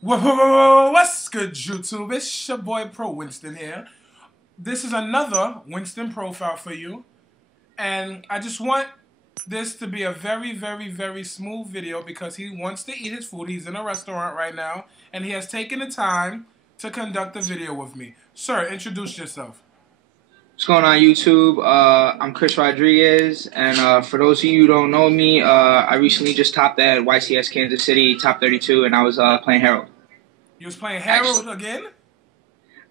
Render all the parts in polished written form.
What's good, YouTube? It's your boy Pro Winston here. This is another Winston profile for you. And I just want this to be a very smooth video because he wants to eat his food. He's in a restaurant right now. And he has taken the time to conduct a video with me. Sir, introduce yourself. What's going on, YouTube? I'm Chris Rodriguez, and for those of you who don't know me, I recently just topped at YCS Kansas City, top 32, and I was playing Harold. You was playing Harold again?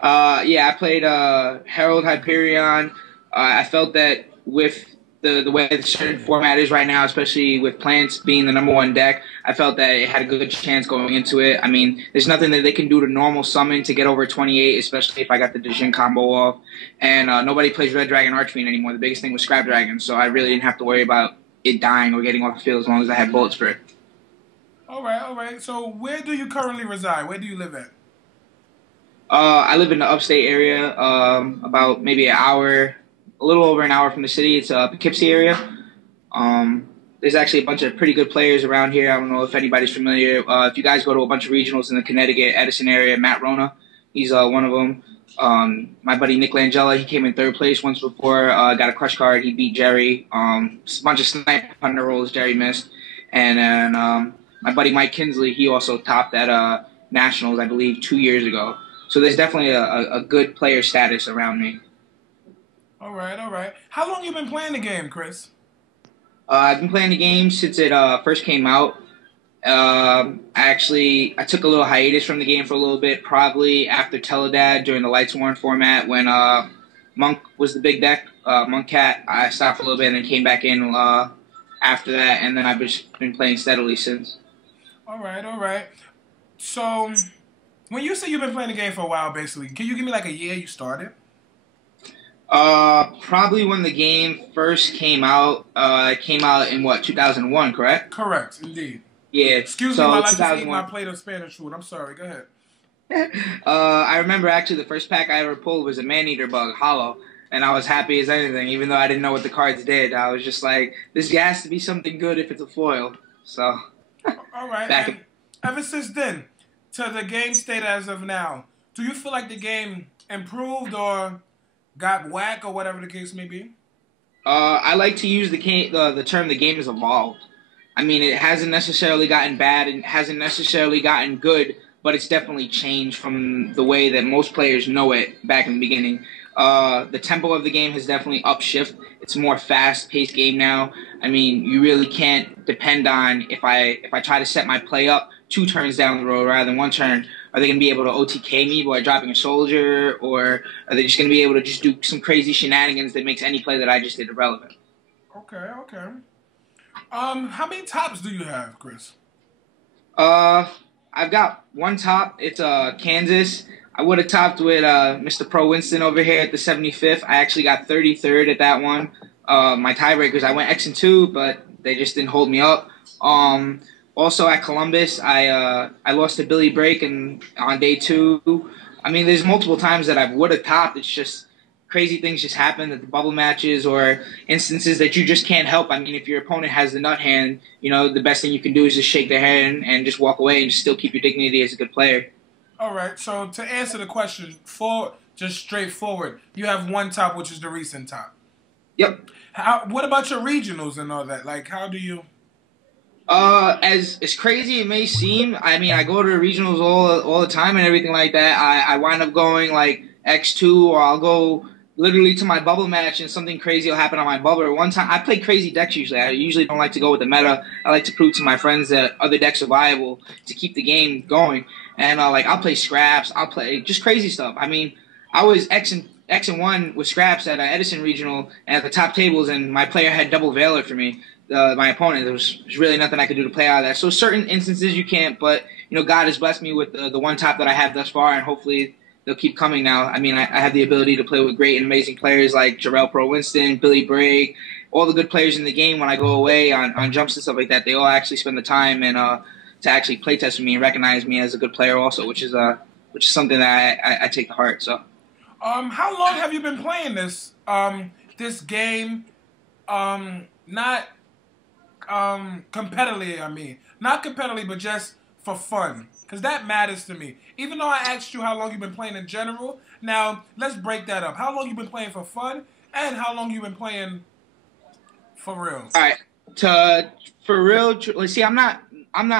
Yeah, I played Harold Hyperion. I felt that with the way the certain format is right now, especially with Plants being the #1 deck, I felt that it had a good chance going into it. I mean, there's nothing that they can do to normal summon to get over 28, especially if I got the Djinn combo off. And nobody plays Red Dragon Archfiend anymore. The biggest thing was Scrap Dragon, so I really didn't have to worry about it dying or getting off the field as long as I had bullets for it. All right. So where do you currently reside? Where do you live at? I live in the upstate area, about maybe a little over an hour from the city. It's Poughkeepsie area. There's actually a bunch of pretty good players around here. I don't know if anybody's familiar. If you guys go to a bunch of regionals in the Connecticut, Edison area, Matt Rona, he's one of them. My buddy Nick Langella, he came in 3rd place once before, got a crush card. He beat Jerry. A bunch of sniper hunter rolls Jerry missed. And then my buddy Mike Kinsley, he also topped at Nationals, I believe, 2 years ago. So there's definitely a good player status around me. All right. How long you been playing the game, Chris? I've been playing the game since it first came out. I took a little hiatus from the game for a little bit, probably after Teledad during the Lights Worn format when Monk was the big deck, Monk Cat. I stopped for a little bit and then came back in after that, and then I've just been playing steadily since. All right. So, when you say you've been playing the game for a while, basically, can you give me like a year you started? Probably when the game first came out. It came out in what, 2001, correct? Correct, indeed. Yeah. Excuse me while I just eat my plate of Spanish food. I'm sorry. Go ahead. I remember actually the first pack I ever pulled was a Man-Eater Bug, Hollow, and I was happy as anything, even though I didn't know what the cards did. I was just like, this has to be something good if it's a foil. So. All right. Ever since then, to the game state as of now, do you feel like the game improved or got whack or whatever the case may be? I like to use the term the game has evolved. I mean, it hasn't necessarily gotten bad and hasn't necessarily gotten good, but it's definitely changed from the way that most players know it back in the beginning. The tempo of the game has definitely upshift. It's a more fast-paced game now. I mean, you really can't depend on if I try to set my play up 2 turns down the road rather than 1 turn. Are they going to be able to OTK me by dropping a soldier, or are they just going to be able to just do some crazy shenanigans that makes any play that I just did irrelevant? Okay. How many tops do you have, Chris? I've got 1 top. It's Kansas. I would have topped with Mr. Pro Winston over here at the 75th. I actually got 33rd at that one. My tiebreakers, I went X and 2, but they just didn't hold me up. Also at Columbus, I lost to Billy Break on day 2. I mean, there's multiple times that I would have topped. It's just crazy things just happen at the bubble matches or instances that you just can't help. I mean, if your opponent has the nut hand, you know, the best thing you can do is just shake their hand and just walk away and still keep your dignity as a good player. All right, so to answer the question, just straightforward, you have 1 top, which is the recent top. Yep. What about your regionals and all that? Like, how do you... As crazy it may seem, I mean, I go to the regionals all the time and everything like that. I wind up going like X2, or I'll go literally to my bubble match and something crazy will happen on my bubble. One time, I play crazy decks usually. I usually don't like to go with the meta. I like to prove to my friends that other decks are viable to keep the game going. And like, I'll play scraps. I'll play just crazy stuff. I mean, I was X and 1 with scraps at Edison Regional and at the top tables, and my player had double Valor for me. My opponent, there's really nothing I could do to play out of that. So certain instances you can't, but you know, God has blessed me with the 1 top that I have thus far, and hopefully they'll keep coming now. I mean, I have the ability to play with great and amazing players like Jarrell Pro Winston, Billy Bragg, all the good players in the game. When I go away on jumps and stuff like that, they all actually spend the time and to actually play test with me and recognize me as a good player also, which is something that I take to heart. So, how long have you been playing this game? Not competitively, but just for fun. Because that matters to me. Even though I asked you how long you've been playing in general, now let's break that up. How long you been playing for fun, and how long you been playing for real? All right, for real. Let's see. I'm not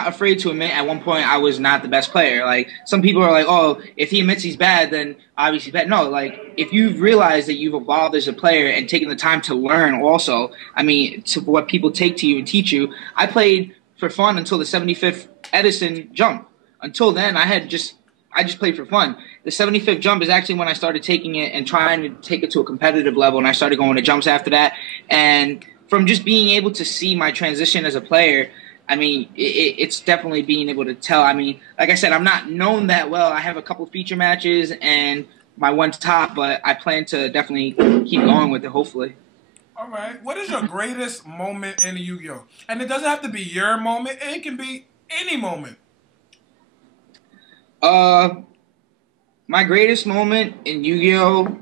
afraid to admit at one point I was not the best player. Like some people are like, oh, if he admits he's bad, then obviously he's bad. No, like if you've realized that you've evolved as a player and taken the time to learn also, I mean, to what people take to you and teach you. I played for fun until the 75th Edison jump. Until then, I just played for fun. The 75th jump is actually when I started taking it and trying to take it to a competitive level, and I started going to jumps after that. And from just being able to see my transition as a player, I mean, it's definitely being able to tell. I mean, like I said, I'm not known that well. I have a couple feature matches and my one top, but I plan to definitely keep going with it, hopefully. All right. What is your greatest moment in Yu-Gi-Oh? And it doesn't have to be your moment. It can be any moment. My greatest moment in Yu-Gi-Oh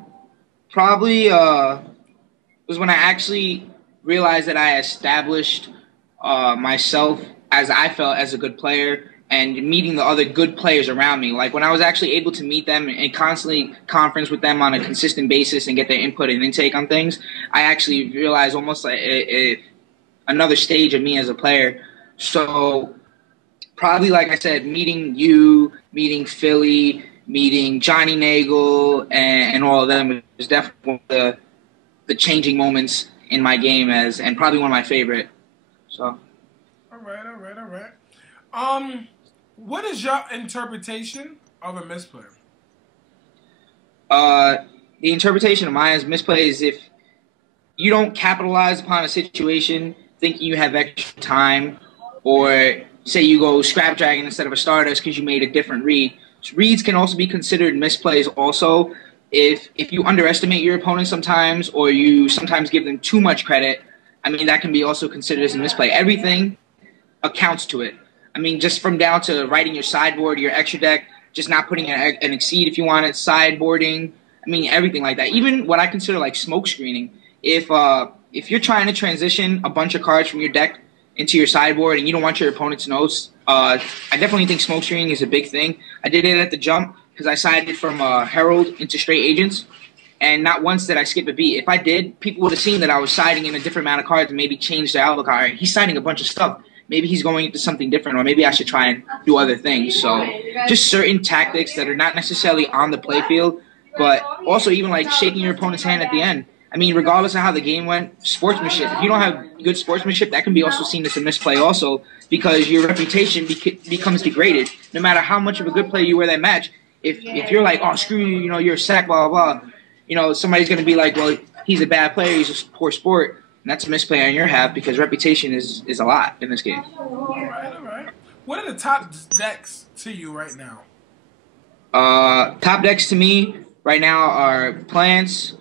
probably was when I actually realized that I established myself as I felt as a good player and meeting the other good players around me. Like when I was actually able to meet them and constantly conference with them on a consistent basis and get their input and intake on things, I actually realized almost like another stage of me as a player. So probably, like I said, meeting you, meeting Philly, meeting Johnny Nagel, and all of them is definitely one of the changing moments in my game and probably one of my favorite. So. All right. What is your interpretation of a misplay? The interpretation of mine as misplay is if you don't capitalize upon a situation thinking you have extra time, or say you go Scrap Dragon instead of a Stardust because you made a different read. So reads can also be considered misplays also. If you underestimate your opponent sometimes, or you sometimes give them too much credit, I mean, that can be also considered as a misplay. Everything accounts to it. I mean, just from down to writing your sideboard, your extra deck, just not putting an exceed if you want it, sideboarding. I mean, everything like that. Even what I consider like smoke screening. If you're trying to transition a bunch of cards from your deck into your sideboard and you don't want your opponent to know, I definitely think smoke screening is a big thing. I did it at the jump because I sided from Herald into straight agents. And not once did I skip a beat. If I did, people would have seen that I was siding in a different amount of cards and maybe change their outlook. All right, he's siding a bunch of stuff. Maybe he's going into something different, or maybe I should try and do other things. So just certain tactics that are not necessarily on the playfield, but also even like shaking your opponent's hand at the end. I mean, regardless of how the game went, sportsmanship. If you don't have good sportsmanship, that can be also seen as a misplay also, because your reputation becomes degraded. No matter how much of a good player you were that match, if you're like, oh, screw you, you know, you're a sack, blah, blah, blah, you know, somebody's going to be like, well, he's a bad player, he's a poor sport. And that's a misplay on your half because reputation is a lot in this game. All right. What are the top decks to you right now? Top decks to me right now are Plants.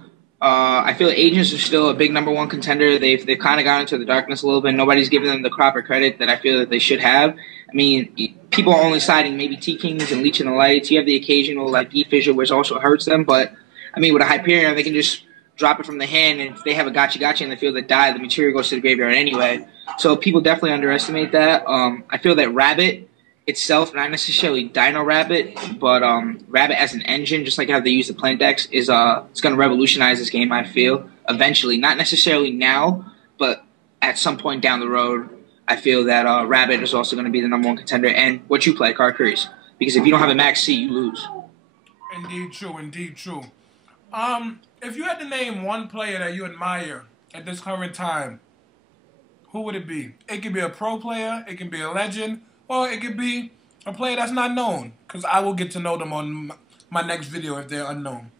I feel Agents are still a big #1 contender. They've kind of gone into the darkness a little bit. Nobody's giving them the proper credit that I feel that they should have. I mean, people are only citing maybe T-Kings and Leech in the Lights. You have the occasional like D-Fissure, which also hurts them. But, I mean, with a Hyperion, they can just drop it from the hand, and if they have a gotcha in the field that die, the material goes to the graveyard anyway. So people definitely underestimate that. I feel that Rabbit itself, not necessarily Dino Rabbit, but Rabbit as an engine, just like how they use the plant decks, is it's going to revolutionize this game, I feel, eventually. Not necessarily now, but at some point down the road, I feel that Rabbit is also going to be the #1 contender. And what you play, Card Curries. Because if you don't have a Max C, you lose. Indeed true. If you had to name one player that you admire at this current time, who would it be? It could be a pro player, it can be a legend, or it could be a player that's not known, because I will get to know them on my next video if they're unknown.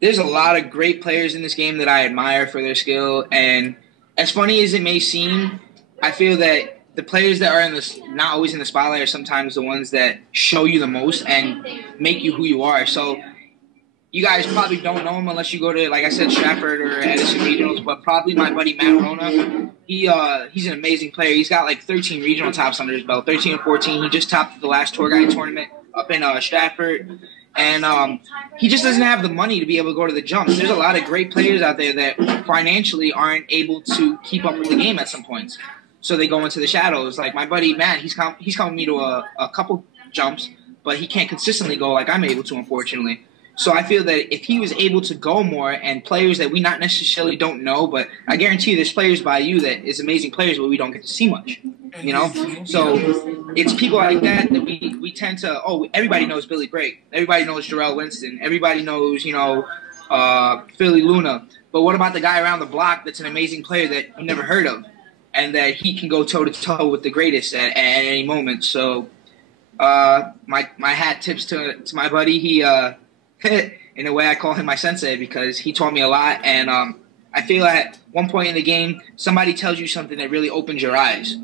There's a lot of great players in this game that I admire for their skill, and as funny as it may seem, I feel that the players that are not always in the spotlight are sometimes the ones that show you the most and make you who you are. So you guys probably don't know him unless you go to, like I said, Stratford or Edison Regionals, but probably my buddy Matt Rona. He's an amazing player. He's got like 13 regional tops under his belt, 13 or 14. He just topped the last tour guide tournament up in Stratford. And he just doesn't have the money to be able to go to the jumps. There's a lot of great players out there that financially aren't able to keep up with the game at some points. So they go into the shadows. Like my buddy Matt, he's coming me to a couple jumps, but he can't consistently go like I'm able to, unfortunately. So I feel that if he was able to go more, and players that we not necessarily don't know, but I guarantee you there's players by you that is amazing players, but we don't get to see much, you know? So it's people like that we tend to, everybody knows Billy Brake. Everybody knows Jarrell Winston. Everybody knows, Philly Luna. But what about the guy around the block that's an amazing player that you never heard of, and that he can go toe-to-toe with the greatest at any moment? So my hat tips to my buddy. He in a way, I call him my sensei because he taught me a lot. And I feel at one point in the game, somebody tells you something that really opens your eyes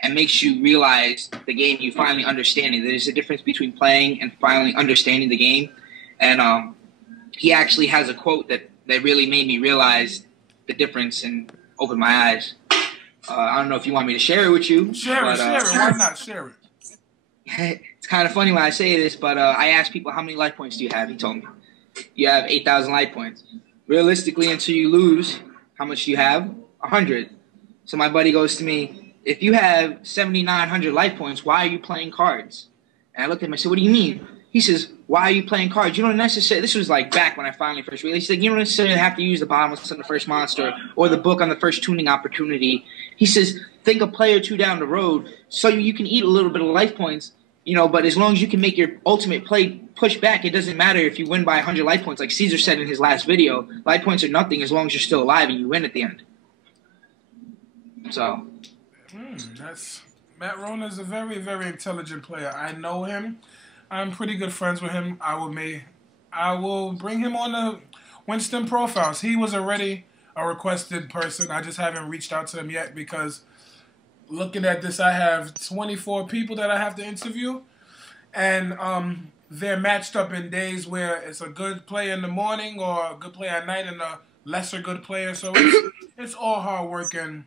and makes you realize the game you finally understand it. There's a difference between playing and finally understanding the game. And he actually has a quote that really made me realize the difference and opened my eyes. I don't know if you want me to share it with you. Share it. Why not share it? It's kind of funny when I say this, but I asked people, how many life points do you have? He told me, you have 8,000 life points. Realistically, until you lose, how much do you have? 100. So my buddy goes to me, if you have 7,900 life points, why are you playing cards? And I looked at him and I said, what do you mean? He says, why are you playing cards? You don't necessarily, this was like back when I finally first realized, he said, you don't necessarily have to use the bottomless on the first monster or the book on the first tuning opportunity. He says, think a play or two down the road so you can eat a little bit of life points, but as long as you can make your ultimate play push back, it doesn't matter if you win by 100 life points. Like Caesar said in his last video, life points are nothing as long as you're still alive and you win at the end. So. Matt Rona's a very, very intelligent player. I know him. I'm pretty good friends with him. I will bring him on the Winston profiles. He was already a requested person. I just haven't reached out to him yet because looking at this, I have 24 people that I have to interview, and they're matched up in days where it's a good player in the morning or a good player at night and a lesser good player. So it's all hard work and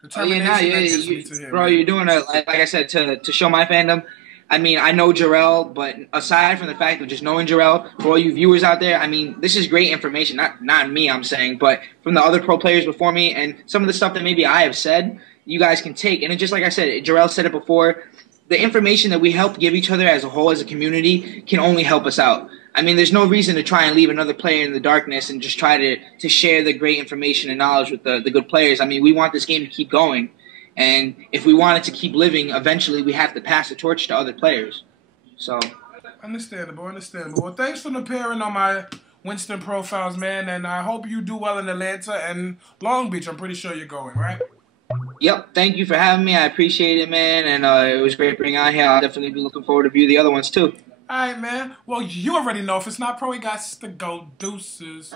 determination that gets me to him. Bro, you're doing it, like I said, to show my fandom. I mean, I know Jarrell, but aside from the fact of just knowing Jarrell, for all you viewers out there, I mean, this is great information. Not me, I'm saying, but from the other pro players before me and some of the stuff that maybe I have said, you guys can take. And it just like I said, Jarrell said it before, the information that we help give each other as a whole, as a community, can only help us out. I mean, there's no reason to try and leave another player in the darkness and just try to share the great information and knowledge with the good players. I mean, we want this game to keep going. And if we want it to keep living, eventually we have to pass the torch to other players. So, understandable. Well, thanks for appearing on my Winston profiles, man. And I hope you do well in Atlanta and Long Beach. I'm pretty sure you're going, right? Yep. Thank you for having me. I appreciate it, man. And it was great being out here. I'll definitely be looking forward to view the other ones, too. All right, man. Well, you already know. If it's not pro, we got to go. Deuces.